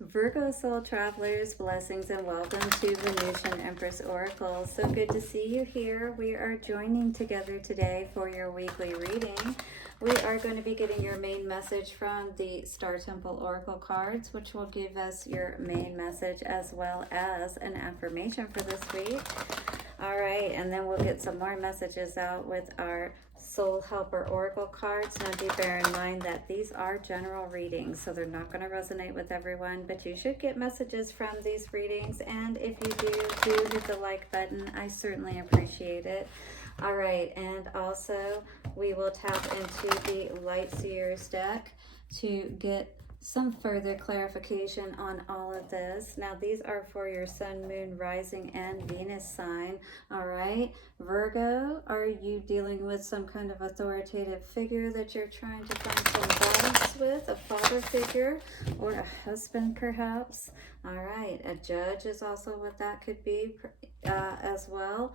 Virgo soul travelers, blessings and welcome to Venusian Empress Oracle. So good to see you here. We are joining together today for your weekly reading. We are going to be getting your main message from the Star Temple Oracle cards, which will give us your main message as well as an affirmation for this week. All right, and then we'll get some more messages out with our Soul Helper Oracle cards. Now do bear in mind that these are general readings, so they're not going to resonate with everyone, but you should get messages from these readings, and if you do hit the like button. I certainly appreciate it. All right, and also we will tap into the Light Seers deck to get some further clarification on all of this. Now these are for your Sun, Moon, Rising, and Venus sign. All right, Virgo, are you dealing with some kind of authoritative figure that you're trying to find some balance with? A father figure or a husband perhaps? All right, a judge is also what that could be as well.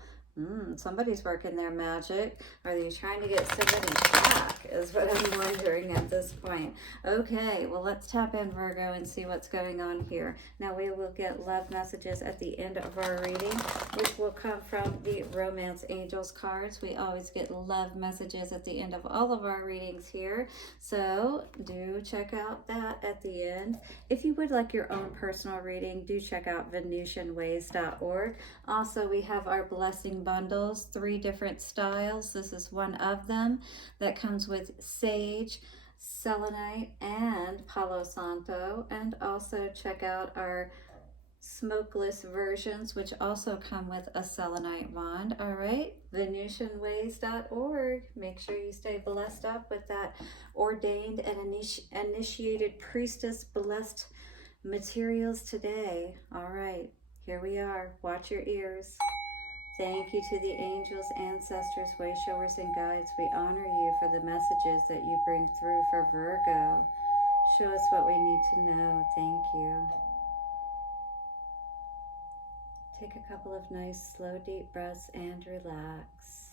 Somebody's working their magic. Are they trying to get somebody back is what I'm wondering at this point. Okay, well, let's tap in Virgo and see what's going on here. Now we will get love messages at the end of our reading, which will come from the Romance Angels cards. We always get love messages at the end of all of our readings here. So do check out that at the end. If you would like your own personal reading, do check out VenusianWays.org. Also, we have our blessing bundles, 3 different styles. This is one of them that comes with sage, selenite, and palo santo. And also check out our smokeless versions, which also come with a selenite wand. All right, VenusianWays.org. Make sure you stay blessed up with that ordained and initiated priestess blessed materials today. All right, here we are. Watch your ears. Thank you to the angels, ancestors, way showers, and guides. We honor you for the messages that you bring through for Virgo. Show us what we need to know. Thank you. Take a couple of nice, slow, deep breaths and relax.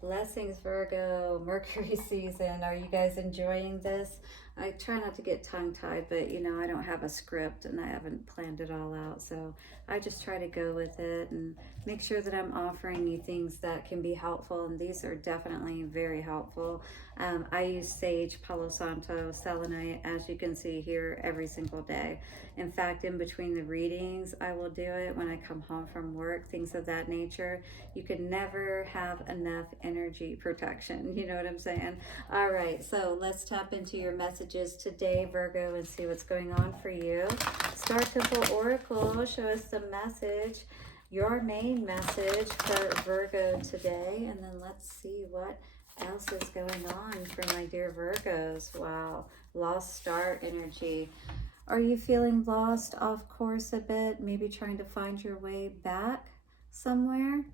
Blessings, Virgo, Mercury season. Are you guys enjoying this? I try not to get tongue-tied, but you know, I don't have a script and I haven't planned it all out. So I just try to go with it and make sure that I'm offering you things that can be helpful. And these are definitely very helpful. I use sage, palo santo, selenite, as you can see here, every single day. In fact, in between the readings, I will do it when I come home from work, things of that nature. You can never have enough energy protection. You know what I'm saying? All right, so let's tap into your messages today, Virgo, and see what's going on for you. Star Temple Oracle, show us the message, your main message for Virgo today, and then let's see what else is going on for my dear Virgos. Wow, lost star energy. Are you feeling lost, off course a bit, maybe trying to find your way back somewhere?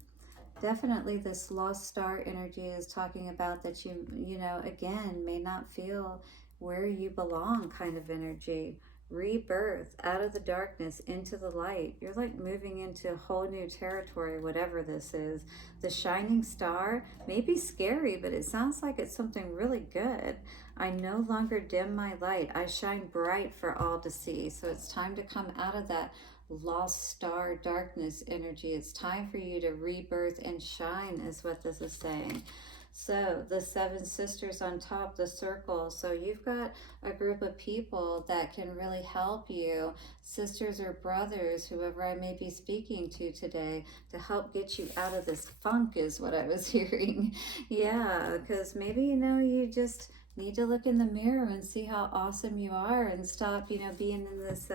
Definitely this lost star energy is talking about that you know, again, may not feel where you belong kind of energy. Rebirth, out of the darkness into the light. You're like moving into a whole new territory, whatever this is. The shining star may be scary, but it sounds like it's something really good. I no longer dim my light. I shine bright for all to see. So it's time to come out of that lost star darkness energy. It's time for you to rebirth and shine is what this is saying. So the 7 sisters on top, the circle. So you've got a group of people that can really help you, sisters or brothers, whoever I may be speaking to today, to help get you out of this funk is what I was hearing. Yeah, because maybe, you know, you just need to look in the mirror and see how awesome you are and stop, you know, being in this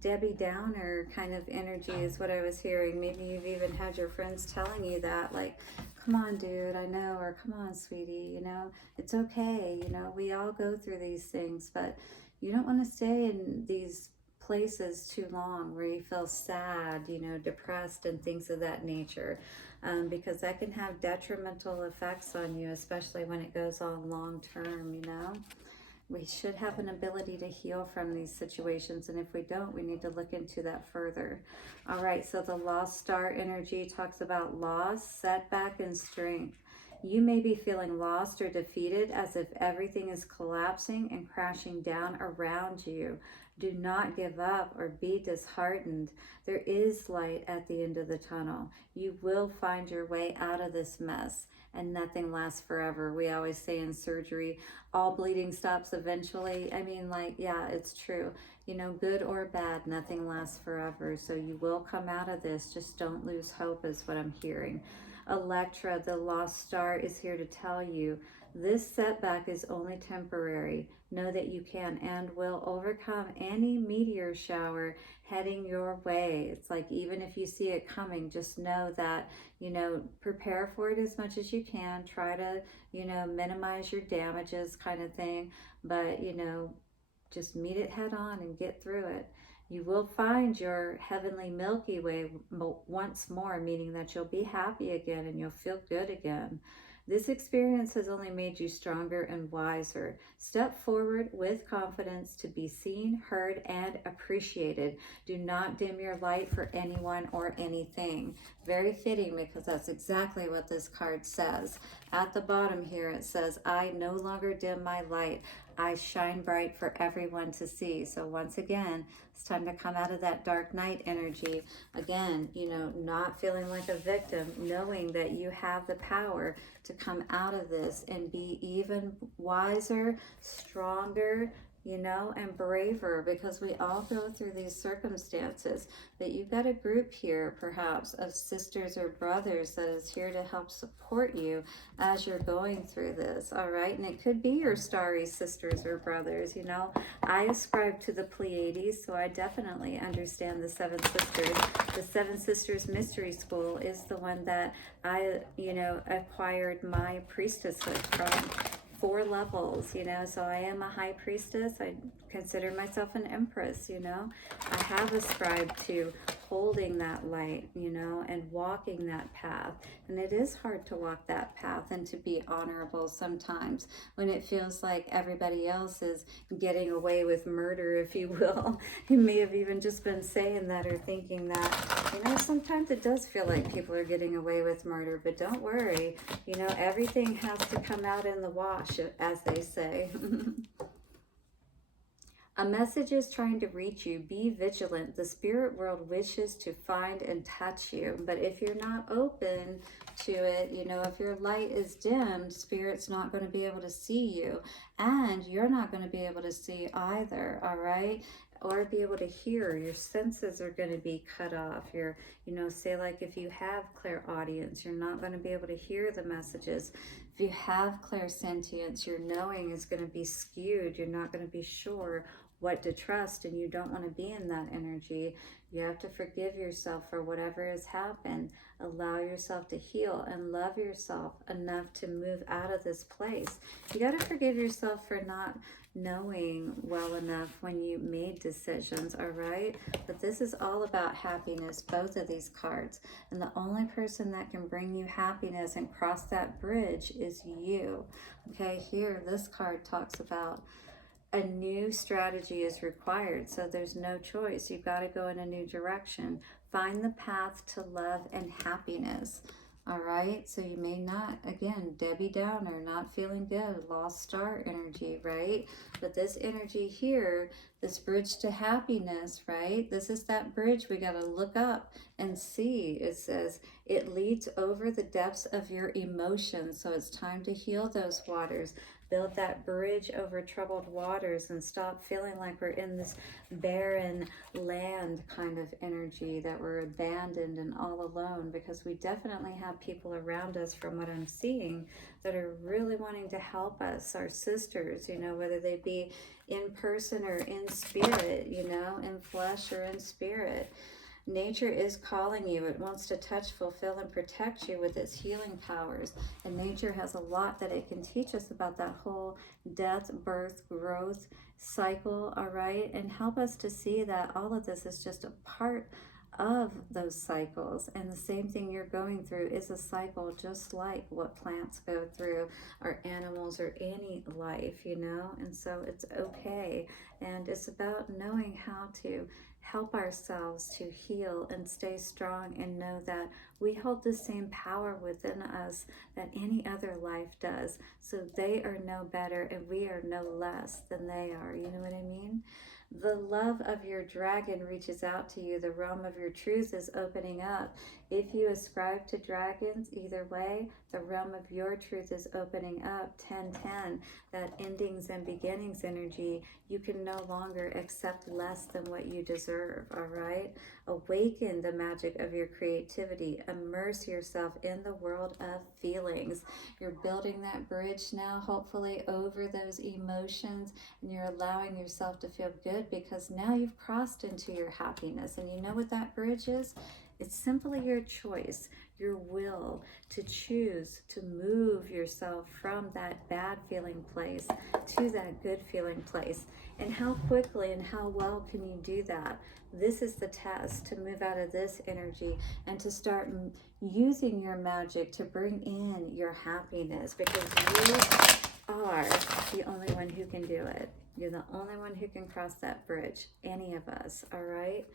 Debbie Downer kind of energy is what I was hearing. Maybe you've even had your friends telling you that, like, come on, dude, I know, or come on, sweetie, you know, it's okay. You know, we all go through these things, but you don't want to stay in these places too long where you feel sad, you know, depressed and things of that nature, because that can have detrimental effects on you, especially when it goes on long term, you know. We should have an ability to heal from these situations, and if we don't, we need to look into that further. All right, so the lost star energy talks about loss, setback, and strength. You may be feeling lost or defeated, as if everything is collapsing and crashing down around you. Do not give up or be disheartened. There is light at the end of the tunnel. You will find your way out of this mess, and nothing lasts forever. We always say in surgery, all bleeding stops eventually. I mean, like, yeah, it's true. You know, good or bad, nothing lasts forever. So you will come out of this. Just don't lose hope, is what I'm hearing. Electra, the lost star, is here to tell you this setback is only temporary. Know that you can and will overcome any meteor shower heading your way. It's like, even if you see it coming, just know that, you know, prepare for it as much as you can. Try to, you know, minimize your damages, kind of thing. But, you know, just meet it head on and get through it. You will find your heavenly Milky Way once more, meaning that you'll be happy again and you'll feel good again. This experience has only made you stronger and wiser. Step forward with confidence to be seen, heard, and appreciated. Do not dim your light for anyone or anything. Very fitting, because that's exactly what this card says. At the bottom here, it says, I no longer dim my light. I shine bright for everyone to see. So once again, it's time to come out of that dark night energy. Again, you know, not feeling like a victim, knowing that you have the power to come out of this and be even wiser, stronger, you know, and braver, because we all go through these circumstances. But you've got a group here, perhaps, of sisters or brothers that is here to help support you as you're going through this, all right? And it could be your starry sisters or brothers, you know. I ascribe to the Pleiades, so I definitely understand the Seven Sisters. The Seven Sisters Mystery School is the one that I, you know, acquired my priestesshood from. 4 levels, you know, so I am a high priestess. I consider myself an empress, you know. I have ascribed to holding that light, you know, and walking that path. And it is hard to walk that path and to be honorable sometimes when it feels like everybody else is getting away with murder, if you will. You may have even just been saying that or thinking that, you know, sometimes it does feel like people are getting away with murder, but don't worry, you know, everything has to come out in the wash, as they say. A message is trying to reach you. Be vigilant. The spirit world wishes to find and touch you. But if you're not open to it, you know, if your light is dimmed, spirit's not going to be able to see you. And you're not going to be able to see either, all right? Or be able to hear. Your senses are going to be cut off. You're, you know, say like if you have clairaudience, you're not going to be able to hear the messages. If you have clairsentience, your knowing is going to be skewed. You're not going to be sure what to trust, and you don't want to be in that energy. You have to forgive yourself for whatever has happened. Allow yourself to heal and love yourself enough to move out of this place. You got to forgive yourself for not knowing well enough when you made decisions, all right? But this is all about happiness, both of these cards. And the only person that can bring you happiness and cross that bridge is you. Okay, here, this card talks about a new strategy is required, so there's no choice. You've got to go in a new direction. Find the path to love and happiness. All right, so you may not, again, Debbie Downer, not feeling good, lost star energy, right? But this energy here, this bridge to happiness, right? This is that bridge we got to look up and see. It says it leads over the depths of your emotions, so it's time to heal those waters. Build that bridge over troubled waters and stop feeling like we're in this barren land kind of energy, that we're abandoned and all alone, because we definitely have people around us, from what I'm seeing, that are really wanting to help us, our sisters, you know, whether they be in person or in spirit, you know, in flesh or in spirit. Nature is calling you. It wants to touch, fulfill, and protect you with its healing powers. And nature has a lot that it can teach us about that whole death, birth, growth cycle, all right? And help us to see that all of this is just a part of those cycles. And the same thing you're going through is a cycle, just like what plants go through, or animals, or any life, you know. And so it's okay. And it's about knowing how to help ourselves to heal and stay strong, and know that we hold the same power within us that any other life does. So they are no better and we are no less than they are. You know what I mean? The love of your dragon reaches out to you. The realm of your truth is opening up. If you ascribe to dragons, either way, the realm of your truth is opening up. 1010, that endings and beginnings energy. You can no longer accept less than what you deserve, all right? Awaken the magic of your creativity. Immerse yourself in the world of feelings. You're building that bridge now, hopefully, over those emotions, and you're allowing yourself to feel good because now you've crossed into your happiness. And you know what that bridge is? It's simply your choice, your will to choose to move yourself from that bad feeling place to that good feeling place. And how quickly and how well can you do that? This is the test, to move out of this energy and to start using your magic to bring in your happiness, because you are the only one who can do it. You're the only one who can cross that bridge, any of us, all right?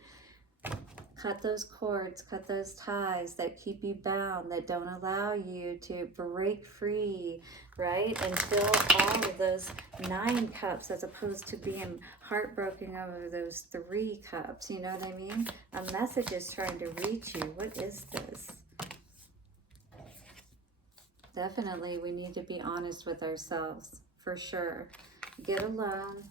Cut those cords, cut those ties that keep you bound, that don't allow you to break free, right? And fill all of those 9 cups as opposed to being heartbroken over those 3 cups. You know what I mean? A message is trying to reach you. What is this? Definitely, we need to be honest with ourselves, for sure. Get alone,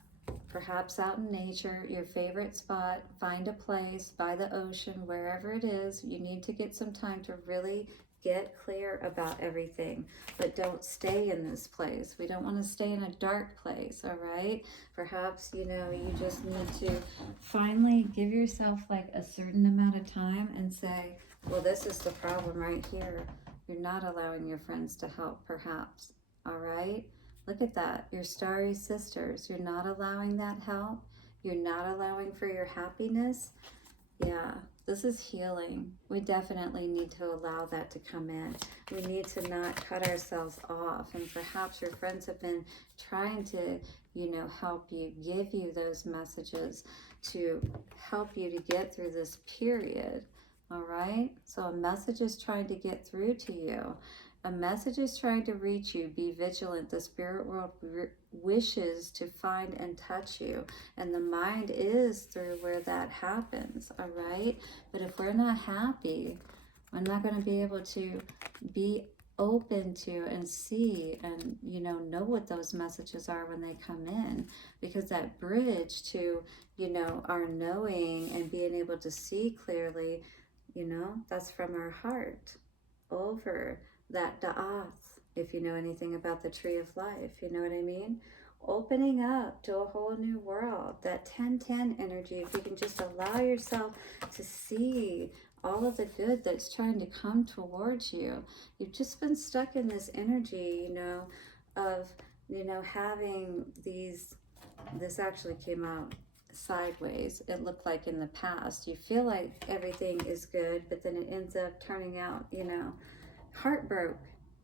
perhaps out in nature, your favorite spot, find a place by the ocean, wherever it is. You need to get some time to really get clear about everything, but don't stay in this place. We don't want to stay in a dark place, all right? Perhaps, you know, you just need to finally give yourself like a certain amount of time and say, well, this is the problem right here. You're not allowing your friends to help, perhaps, all right? Look at that, your starry sisters. You're not allowing that help. You're not allowing for your happiness. Yeah, this is healing. We definitely need to allow that to come in. We need to not cut ourselves off. And perhaps your friends have been trying to, you know, help you, give you those messages to help you to get through this period. All right? So a message is trying to get through to you. A message is trying to reach you. Be vigilant. The spirit world wishes to find and touch you. And the mind is through where that happens, all right? But if we're not happy, we're not going to be able to be open to and see and, you know what those messages are when they come in. Because that bridge to, you know, our knowing and being able to see clearly, you know, that's from our heart over that da'ath, if you know anything about the tree of life, you know what I mean? Opening up to a whole new world, that 1010 energy. If you can just allow yourself to see all of the good that's trying to come towards you. You've just been stuck in this energy, you know, of, you know, having these, this actually came out sideways. It looked like in the past. You feel like everything is good, but then it ends up turning out, you know, heartbroken.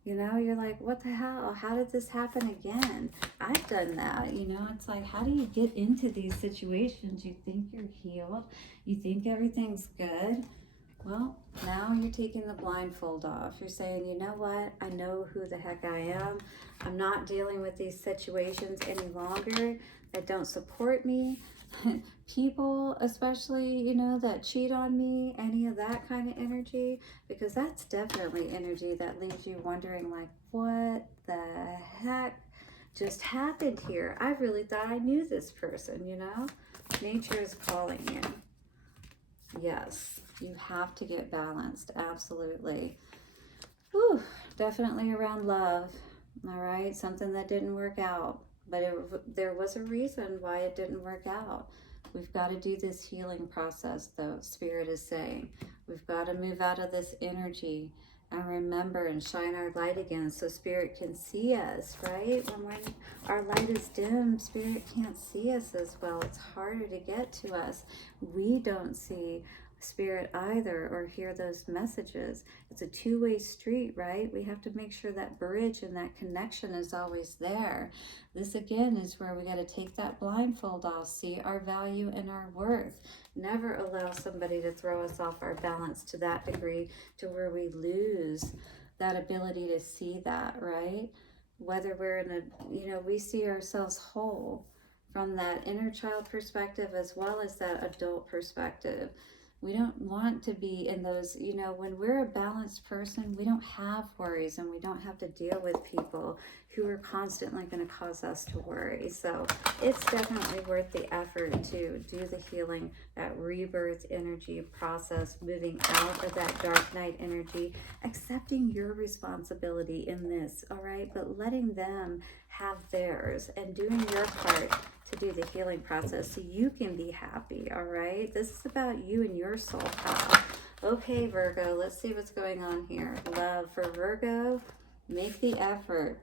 You know, you're like, what the hell? How did this happen again? I've done that. You know, it's like, how do you get into these situations? You think you're healed. You think everything's good. Well, now you're taking the blindfold off. You're saying, you know what? I know who the heck I am. I'm not dealing with these situations any longer that don't support me. People, especially, you know, that cheat on me, any of that kind of energy, because that's definitely energy that leaves you wondering, like, what the heck just happened here? I really thought I knew this person, you know? Nature is calling you. Yes, you have to get balanced, absolutely. Whew, definitely around love, all right? Something that didn't work out, but there was a reason why it didn't work out. We've got to do this healing process, though, Spirit is saying. We've got to move out of this energy and remember and shine our light again so Spirit can see us, right? When our light is dim, Spirit can't see us as well. It's harder to get to us. We don't see Spirit either or hear those messages. It's a two-way street, right? We have to make sure that bridge and that connection is always there. This again is where we got to take that blindfold off, see our value and our worth. Never allow somebody to throw us off our balance to that degree to where we lose that ability to see that, right? Whether we're in a, we see ourselves whole from that inner child perspective as well as that adult perspective. We don't want to be in those, when we're a balanced person, we don't have worries and we don't have to deal with people who are constantly going to cause us to worry. So it's definitely worth the effort to do the healing, that rebirth energy process, moving out of that dark night energy, accepting your responsibility in this, all right? But letting them have theirs and doing your part to do the healing process so you can be happy, all right? This is about you and your soul path. Okay, Virgo, let's see what's going on here. Love for Virgo, make the effort.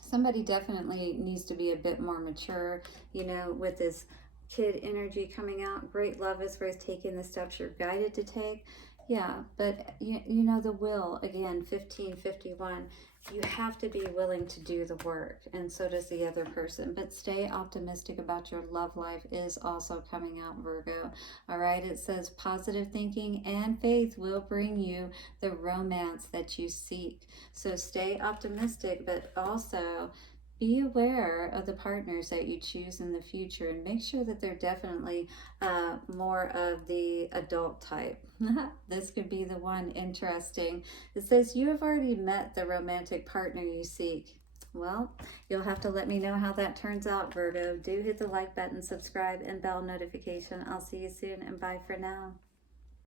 Somebody definitely needs to be a bit more mature, with this kid energy coming out. Great love is worth taking the steps you're guided to take. Yeah, but the will, again, 1551, you have to be willing to do the work, and so does the other person. But stay optimistic about your love life is also coming out, Virgo. All right, it says positive thinking and faith will bring you the romance that you seek. So stay optimistic, but also be aware of the partners that you choose in the future and make sure that they're definitely more of the adult type. This could be the one. Interesting. It says you have already met the romantic partner you seek. Well, you'll have to let me know how that turns out, Virgo. Do hit the like button, subscribe, and bell notification. I'll see you soon, and bye for now.